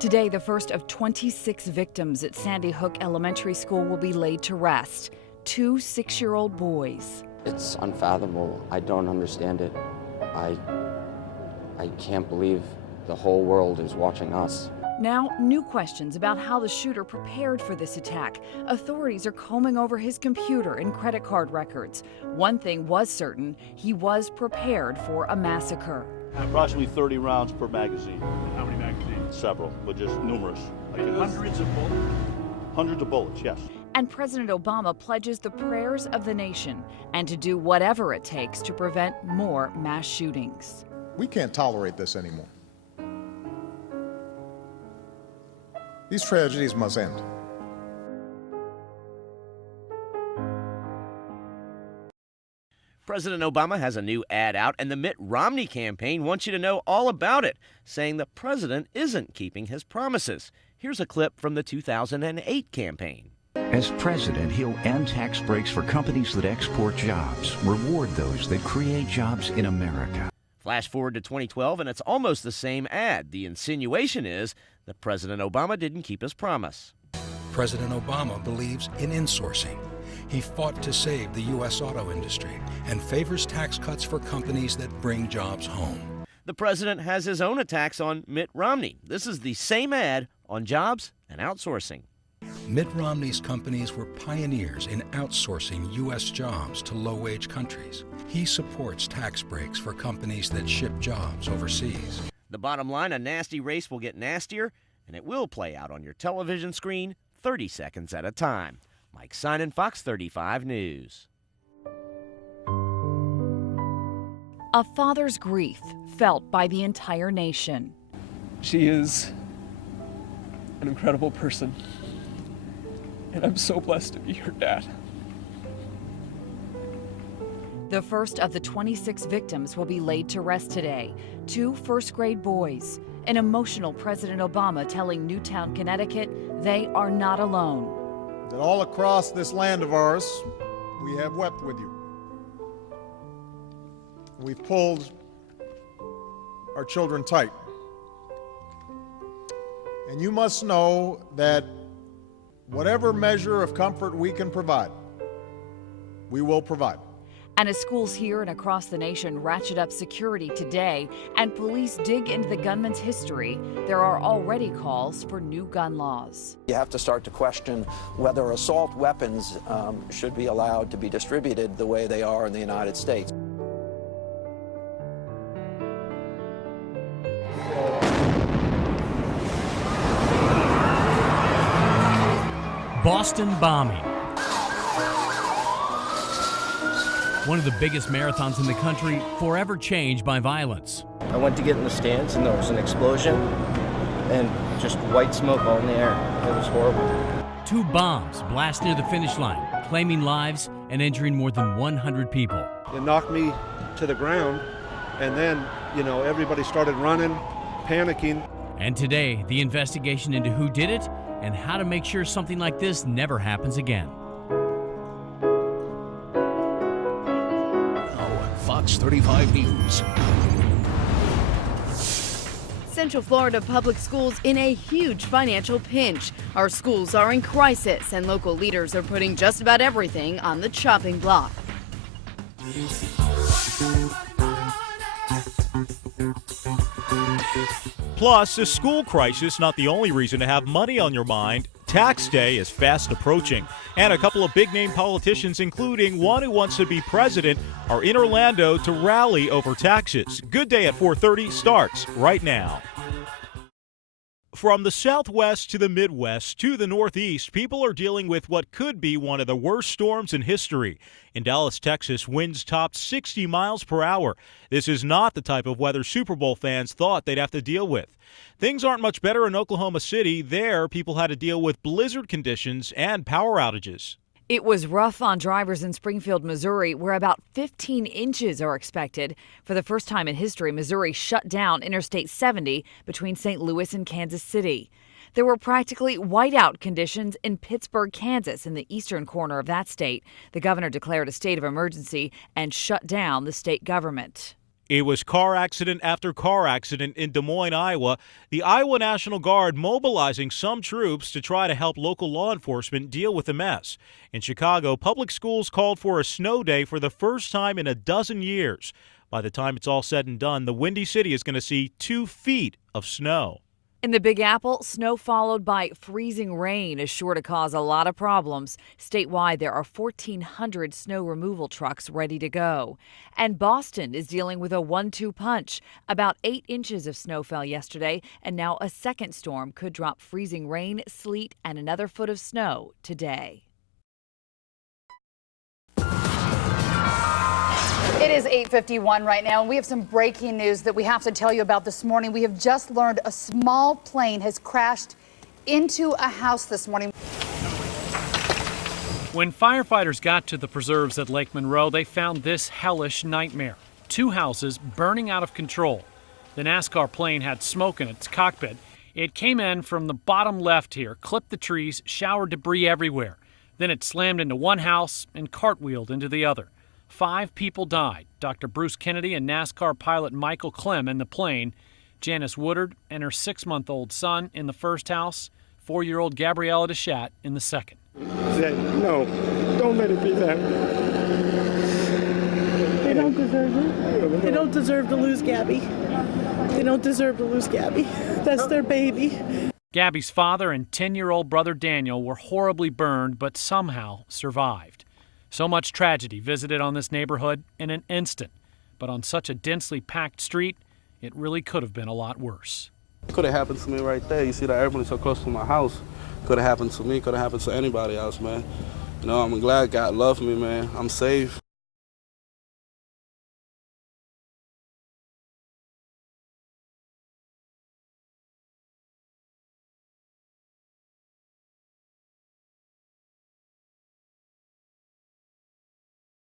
Today, the first of 26 victims at Sandy Hook Elementary School will be laid to rest. 2 6-year-old boys. It's unfathomable. I don't understand it. I can't believe the whole world is watching us. Now, new questions about how the shooter prepared for this attack. Authorities are combing over his computer and credit card records. One thing was certain, he was prepared for a massacre. Approximately 30 rounds per magazine. How many magazines? Several, but just numerous. Hundreds of bullets? Hundreds of bullets, yes. And President Obama pledges the prayers of the nation and to do whatever it takes to prevent more mass shootings. We can't tolerate this anymore. These tragedies must end. President Obama has a new ad out, and the Mitt Romney campaign wants you to know all about it, saying the president isn't keeping his promises. Here's a clip from the 2008 campaign. As president, he'll end tax breaks for companies that export jobs, reward those that create jobs in America. Flash forward to 2012, and it's almost the same ad. The insinuation is that President Obama didn't keep his promise. President Obama believes in insourcing. He fought to save the U.S. auto industry and favors tax cuts for companies that bring jobs home. The president has his own attacks on Mitt Romney. This is the same ad on jobs and outsourcing. Mitt Romney's companies were pioneers in outsourcing U.S. jobs to low-wage countries. He supports tax breaks for companies that ship jobs overseas. The bottom line, a nasty race will get nastier, and it will play out on your television screen 30 seconds at a time. Mike Sinan, Fox 35 News. A father's grief felt by the entire nation. She is an incredible person, and I'm so blessed to be her dad. The first of the 26 victims will be laid to rest today. 2 first-grade boys. An emotional President Obama telling Newtown, Connecticut, they are not alone. That all across this land of ours, we have wept with you. We've pulled our children tight. And you must know that whatever measure of comfort we can provide, we will provide. And as schools here and across the nation ratchet up security today and police dig into the gunman's history, there are already calls for new gun laws. You have to start to question whether assault weapons should be allowed to be distributed the way they are in the United States. Boston bombing. One of the biggest marathons in the country, forever changed by violence. I went to get in the stands and there was an explosion and just white smoke all in the air. It was horrible. 2 bombs blast near the finish line, claiming lives and injuring more than 100 people. It knocked me to the ground, and then, everybody started running, panicking. And today, the investigation into who did it and how to make sure something like this never happens again. Fox 35 News. Central Florida public schools in a huge financial pinch. Our schools are in crisis, and local leaders are putting just about everything on the chopping block. Plus, a school crisis not the only reason to have money on your mind. Tax day is fast approaching, and a couple of big-name politicians, including one who wants to be president, are in Orlando to rally over taxes. Good Day at 4:30 starts right now. From the Southwest to the Midwest to the Northeast, people are dealing with what could be one of the worst storms in history. In Dallas, Texas, winds topped 60 miles per hour. This is not the type of weather Super Bowl fans thought they'd have to deal with. Things aren't much better in Oklahoma City. There, people had to deal with blizzard conditions and power outages. It was rough on drivers in Springfield, Missouri, where about 15 inches are expected. For the first time in history, Missouri shut down Interstate 70 between St. Louis and Kansas City. There were practically whiteout conditions in Pittsburgh, Kansas, in the eastern corner of that state. The governor declared a state of emergency and shut down the state government. It was car accident after car accident in Des Moines, Iowa. The Iowa National Guard mobilizing some troops to try to help local law enforcement deal with the mess. In Chicago, public schools called for a snow day for the first time in a dozen years. By the time it's all said and done, the Windy City is going to see 2 feet of snow. In the Big Apple, snow followed by freezing rain is sure to cause a lot of problems. Statewide, there are 1,400 snow removal trucks ready to go. And Boston is dealing with a 1-2 punch. About 8 inches of snow fell yesterday, and now a second storm could drop freezing rain, sleet, and another foot of snow today. It is 8:51 right now, and we have some breaking news that we have to tell you about this morning. We have just learned a small plane has crashed into a house this morning. When firefighters got to the preserves at Lake Monroe, they found this hellish nightmare. 2 houses burning out of control. The NASCAR plane had smoke in its cockpit. It came in from the bottom left here, clipped the trees, showered debris everywhere. Then it slammed into one house and cartwheeled into the other. 5 people died. Dr. Bruce Kennedy and NASCAR pilot Michael Clem in the plane. Janice Woodard and her 6-month-old son in the first house. 4-year-old Gabriella Deschat in the second. No, don't let it be them. They don't deserve it. They don't deserve to lose Gabby. They don't deserve to lose Gabby. That's their baby. Gabby's father and 10-year-old brother Daniel were horribly burned but somehow survived. So much tragedy visited on this neighborhood in an instant. But on such a densely packed street, it really could have been a lot worse. It could have happened to me right there. You see that everybody's so close to my house. Could have happened to me, could have happened to anybody else, man. You know, I'm glad God loved me, man. I'm safe.